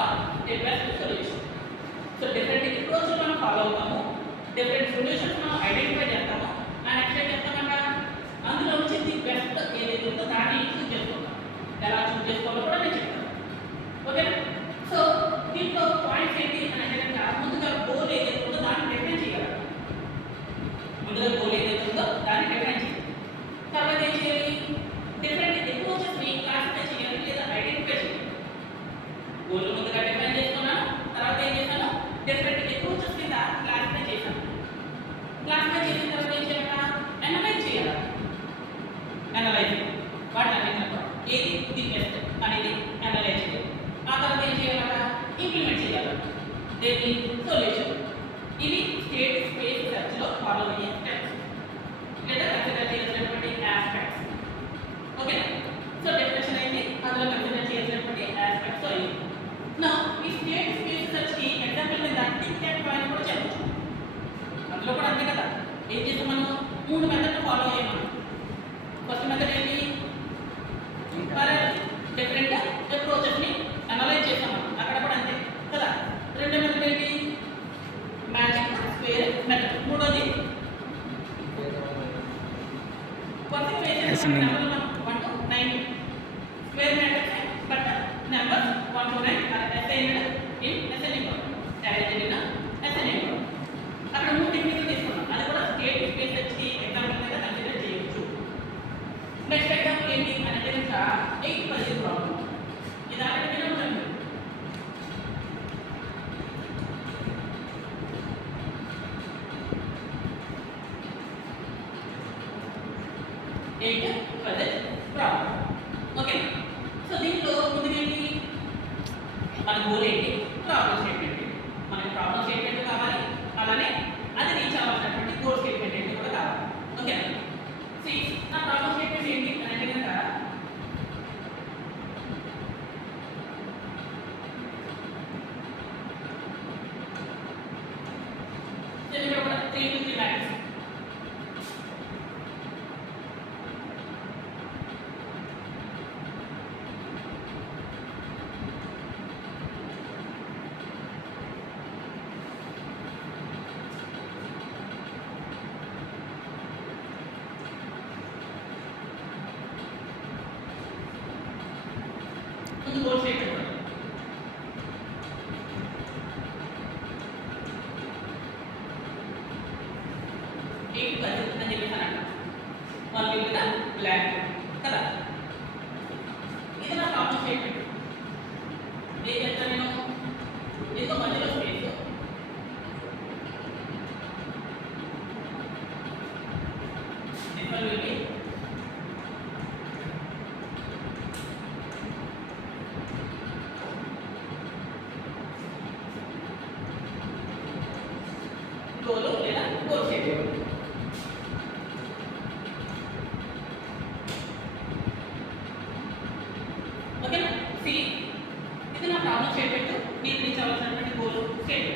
Are a best solution. So different approach మనం follow అవుతాము, different solutions మనం identify చేస్తాము, అండ్ నెక్స్ట్ ఏం చేస్తామంటే అందులో నుంచి ది బెస్ట్ ఏదైతే ఉందో దాన్ని చూస్ చేసుకుంటాం. ఎలా చూస్ చేసుకోవాలో కూడా నేను చెప్తాను. ఓకేనా? సో దీంట్లో పాయింట్స్ ఏంటి అని అంటే కనుక ముందుగా గోల్ ఏదైతే ఉందో దాన్ని డిఫైన్ చేయాలి. ముందుగా గోల్ ఏదైతే ఉందో దాన్ని డిఫైన్ చేయాలి. తర్వాత ఏం చేయాలి? డిఫరెంట్ అప్రోచెస్ని క్లాసిఫై చేయాలి లేదా ఐడెంటిఫై చేయాలి. గోల్ ముందుగా డిఫైన్ చేసుకున్నాను, తర్వాత ఏం చేశాను? డిఫరెంట్ అప్రోచెస్ కింద క్లాసిఫై చేశాను. క్లాసిఫై చేసిన తర్వాత ఏం చేయాలి? అనలైజ్ చేయాలి. అనలైజ్ వాటిని ఏది ది బెస్ట్ అనేది అనలైజ్ చేయాలి. ఆ తర్వాత ఏం చేయాలట? ఇంప్లిమెంట్ చేయాలి. దేని సొల్యూషన్. ఇవి స్టేట్ స్పేస్ సెర్చ్ లో ఫాలో అయ్యే స్టెప్స్ లేదా కన్సిడర్ చేసినటువంటి ఆస్పెక్ట్స్. ఓకే, సో డెఫినేషన్ అయితే అందులో కన్సిడర్ చేసినటువంటి ఆస్పెక్ట్స్ అయ్యి నా ఈ స్టేట్ స్పేస్ సెర్చ్ కి ఎగ్జాంపుల్ కింద టిక్ టాక్ పాయింట్ కూడా చెప్పొచ్చు. అందులో కూడా అంతే కదా. ఏం చేస్తాం మనం? 3 మెథడ్లు ఫాలో అయ్యాము. ఫస్ట్ మెథడ్ ఏంటి? డిఫరెంట్ అప్రోచెస్ ని అనలైజ్ చేస్తాము, అక్కడ కూడా అంతే కదా. రెండో మెథడ్ ఏంటి? Magic square method. మూడోది perfect number 1 to 9 square method, but number 1 to 9 are assigned in ascending order, arranged in ascending order. అక్కడ 3 టెక్నిక్లు తీసుకున్నాం, అది కూడా స్టేట్ స్పేస్ సెర్చ్ కి ఎగ్జాంపుల్ కింద కన్సిడర్ చేయొచ్చు. నెక్స్ట్ ఎగ్జాంపుల్ ఏంటి అని అంటే కనుక 8 పజిల్ ప్రాబ్లం. ఇది ఆల్రెడీ వినే ఉంటారు. 8 పజిల్ ప్రాబ్లం. ఓకే, సో దీంట్లో ముందుగా ఏంటి? మన గోల్ ఏంటి? Problem statement. మనకి ప్రాబ్లం స్టేట్మెంట్ కావాలి, అలానే అది రీచ్ అవ్వాల్సినటువంటి గోల్ స్టేట్మెంట్ ఏంటి కూడా కావాలి. ఓకే, నా ప్రాబ్లం స్టేట్మెంట్ ఏంటి అని అంటే కనుక ఇక్కడ కూడా 3 to 3 matrix. Goal statement eight puzzle అని చెప్పేసానంట. వాళ్ళు ఇక్కడ బ్లాక్ కదా. ఇది నా ప్రాబ్లం స్టేట్మెంట్. ఏం చేస్తాను నేను? ఏదో మధ్యలో స్పేస్ సింపుల్ వెళ్ళి గోల్ లేదా గోల్ స్టేట్మెంట్. ఓకేనా? సి ఇది నా ప్రాబ్లం స్టేట్మెంట్, నేను రీచ్ అవ్వాల్సినటువంటి గోల్ స్టేట్మెంట్.